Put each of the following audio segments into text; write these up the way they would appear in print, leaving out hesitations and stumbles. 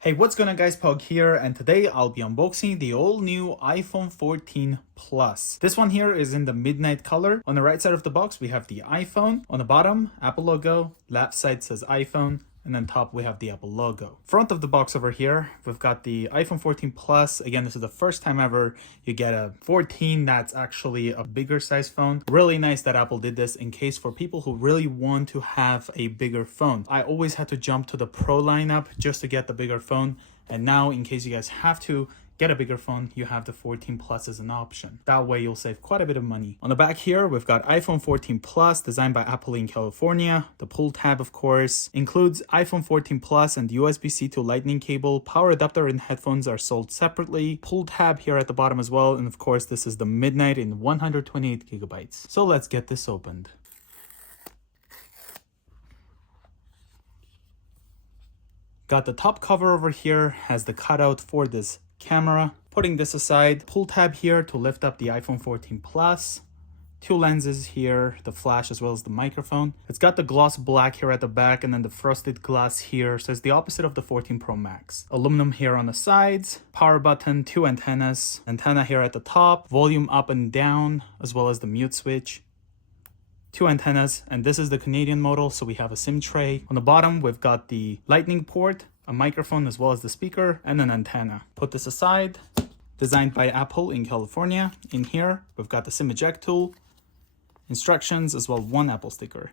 Hey, what's going on guys, Pog here, and today I'll be unboxing the all new iPhone 14 Plus. This one here is in the midnight color. On the right side of the box we have the iPhone. On the bottom, Apple logo. Left side says iPhone. And then top we have the Apple logo. Front of the box over here, we've got the iPhone 14 Plus. Again, this is the first time ever you get a 14 that's actually a bigger size phone. Really nice that Apple did this in case for people who really want to have a bigger phone. I always had to jump to the Pro lineup just to get the bigger phone. And now in case you guys have to get a bigger phone, you have the 14 Plus as an option. That way you'll save quite a bit of money. On the back here, we've got iPhone 14 Plus, designed by Apple in California. The pull tab, of course, includes iPhone 14 Plus and USB-C to Lightning cable. Power adapter and headphones are sold separately. Pull tab here at the bottom as well. And of course, this is the Midnight in 128 gigabytes. So let's get this opened. Got the top cover over here, has the cutout for this camera. Putting this aside, pull tab here to lift up the iPhone 14 Plus. Two lenses here, the flash as well as the microphone. It's got the gloss black here at the back and then the frosted glass here. So it's the opposite of the 14 Pro Max. Aluminum here on the sides, power button, two antennas, antenna here at the top, volume up and down, as well as the mute switch. Two antennas, and this is the Canadian model, so we have a SIM tray. On the bottom, we've got the lightning port, a microphone as well as the speaker, and an antenna. Put this aside. Designed by Apple in California. In here, we've got the SIM eject tool, instructions, as well as one Apple sticker.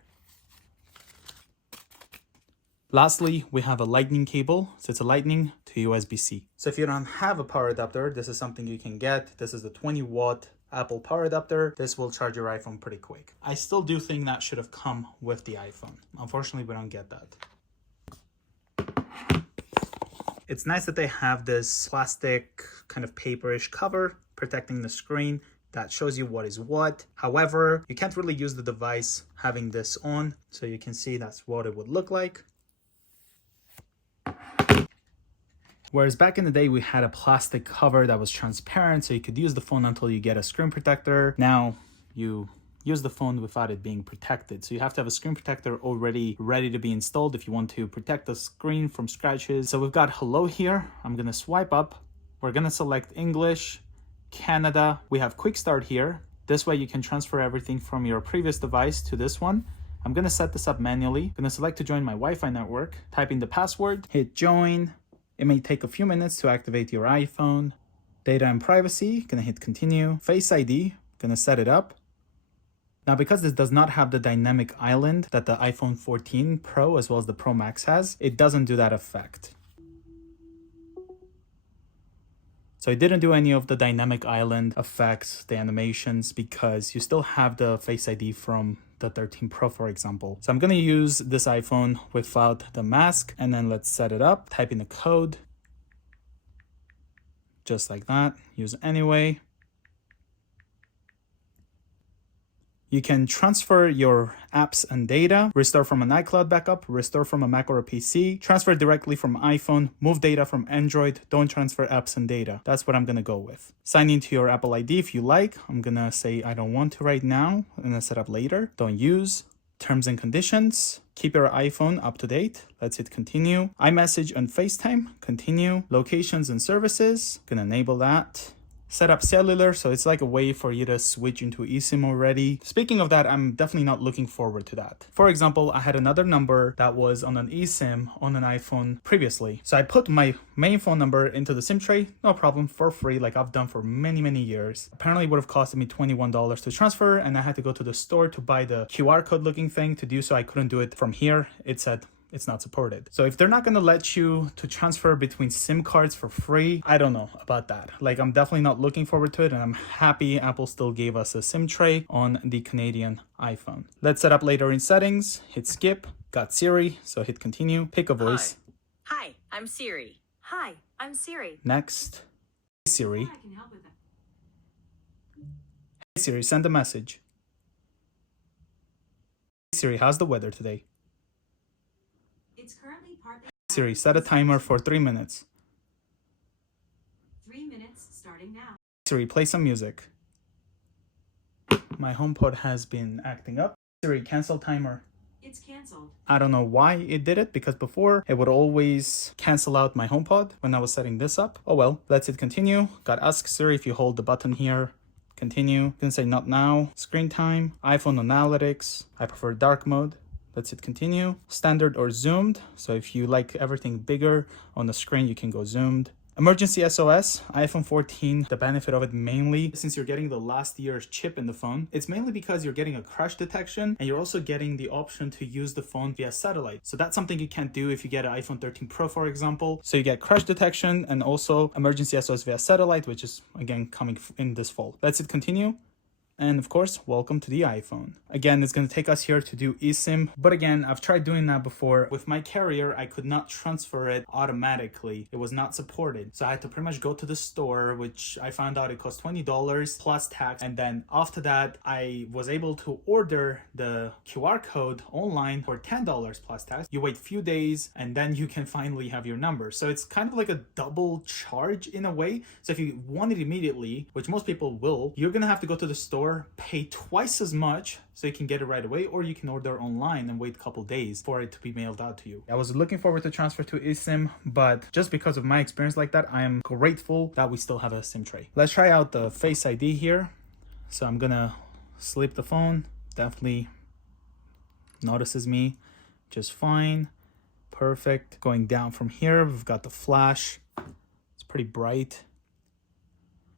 Lastly, we have a lightning cable, so it's a lightning to USB-C. So if you don't have a power adapter, this is something you can get. This is the 20-watt Apple power adapter. This will charge your iPhone pretty quick. I still do think that should have come with the iPhone. Unfortunately, we don't get that. It's nice that they have this plastic kind of paperish cover protecting the screen that shows you what is what. However, you can't really use the device having this on, so you can see that's what it would look like. Whereas back in the day, we had a plastic cover that was transparent, so you could use the phone until you get a screen protector. Now you use the phone without it being protected. So you have to have a screen protector already ready to be installed if you want to protect the screen from scratches. So we've got hello here. I'm gonna swipe up. We're gonna select English, Canada. We have quick start here. This way you can transfer everything from your previous device to this one. I'm gonna set this up manually. I'm gonna select to join my Wi-Fi network, type in the password, hit join. It may take a few minutes to activate your iPhone. Data and privacy, gonna hit continue. Face ID, gonna set it up. Now, because this does not have the dynamic island that the iPhone 14 Pro as well as the Pro Max has, it doesn't do that effect. So it didn't do any of the dynamic island effects, the animations, because you still have the Face ID from the 13 Pro, for example. So I'm gonna use this iPhone without the mask, and then let's set it up. Type in the code, just like that, use anyway. You can transfer your apps and data, restore from an iCloud backup, restore from a Mac or a PC, transfer directly from iPhone, move data from Android, don't transfer apps and data. That's what I'm gonna go with. Sign into your Apple ID if you like. I'm gonna say I don't want to right now. I'm gonna set up later. Don't use. Terms and conditions. Keep your iPhone up to date. Let's hit continue. iMessage and FaceTime, continue. Locations and services, gonna enable that. Set up cellular, so it's like a way for you to switch into eSIM already. Speaking of that, I'm definitely not looking forward to that. For example, I had another number that was on an eSIM on an iPhone previously. So I put my main phone number into the SIM tray, no problem, for free, like I've done for many years. Apparently it would have costed me $21 to transfer, and I had to go to the store to buy the QR code looking thing. To do so, I couldn't do it from here. It said it's not supported. So if they're not gonna let you to transfer between SIM cards for free, I don't know about that. Like, I'm definitely not looking forward to it, and I'm happy Apple still gave us a SIM tray on the Canadian iPhone. Let's set up later in settings, hit skip, got Siri, so hit continue, pick a voice. Hi, I'm Siri. Hi, I'm Siri. Next. Hey Siri. I can help with that. Hey Siri, send a message. Hey Siri, how's the weather today? It's currently partly... Siri, set a timer for 3 minutes. 3 minutes starting now. Siri, play some music. My HomePod has been acting up. Siri, cancel timer. It's canceled. I don't know why it did it, because before it would always cancel out my HomePod when I was setting this up. Oh well, let's hit continue. Got Ask Siri if you hold the button here. Continue. Can say not now. Screen time. iPhone analytics. I prefer dark mode. Let's hit continue. Standard or zoomed. So if you like everything bigger on the screen, you can go zoomed. Emergency SOS, iPhone 14, the benefit of it mainly, since you're getting the last year's chip in the phone, it's mainly because you're getting a crash detection and you're also getting the option to use the phone via satellite. So that's something you can't do if you get an iPhone 13 Pro, for example. So you get crash detection and also emergency SOS via satellite, which is again coming in this fall. Let's hit continue. And of course, welcome to the iPhone. Again, it's going to take us here to do eSIM. But again, I've tried doing that before. With my carrier, I could not transfer it automatically. It was not supported. So I had to pretty much go to the store, which I found out it cost $20 plus tax. And then after that, I was able to order the QR code online for $10 plus tax. You wait a few days and then you can finally have your number. So it's kind of like a double charge in a way. So if you want it immediately, which most people will, you're going to have to go to the store, pay twice as much so you can get it right away, or you can order online and wait a couple days for it to be mailed out to you. I was looking forward to transfer to eSIM, but just because of my experience like that, I am grateful that we still have a SIM tray. Let's try out the Face ID here. So I'm gonna sleep the phone. Definitely notices me just fine. Perfect. Going down from here, we've got the flash. It's pretty bright.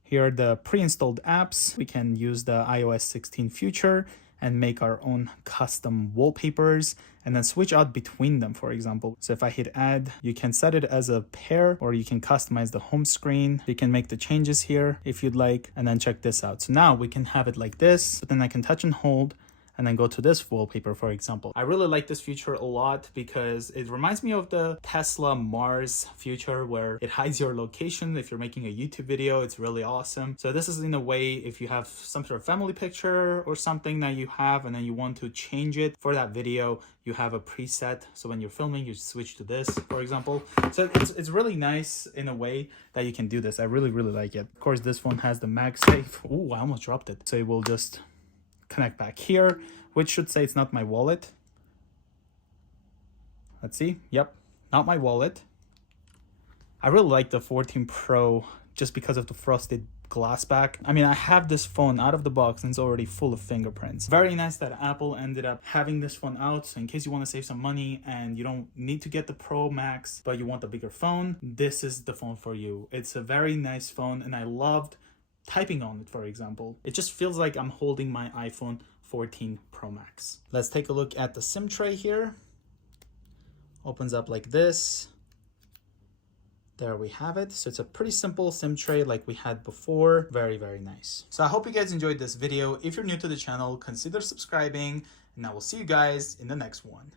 Here are the pre-installed apps. We can use the iOS 16 feature and make our own custom wallpapers and then switch out between them, for example. So if I hit add, you can set it as a pair, or you can customize the home screen. You can make the changes here if you'd like, and then check this out. So now we can have it like this, but then I can touch and hold and then go to this wallpaper, for example. I really like this feature a lot because it reminds me of the Tesla Mars feature where it hides your location. If you're making a YouTube video, it's really awesome. So this is in a way, if you have some sort of family picture or something that you have and then you want to change it for that video, you have a preset. So when you're filming, you switch to this, for example. So it's really nice in a way that you can do this. I really, really like it. Of course, this one has the MagSafe. Ooh, I almost dropped it. So it will just connect back here, which should say it's not my wallet. Let's see. Yep, not my wallet. I really like the 14 Pro just because of the frosted glass back. I mean, I have this phone out of the box and it's already full of fingerprints. Very nice that Apple ended up having this phone out. So in case you want to save some money and you don't need to get the Pro Max, but you want a bigger phone, this is the phone for you. It's a very nice phone and I loved typing on it, for example. It just feels like I'm holding my iPhone 14 Pro Max. Let's take a look at the SIM tray here. Opens up like this. There we have it. So it's a pretty simple SIM tray like we had before. Very, very nice. So I hope you guys enjoyed this video. If you're new to the channel, consider subscribing, and I will see you guys in the next one.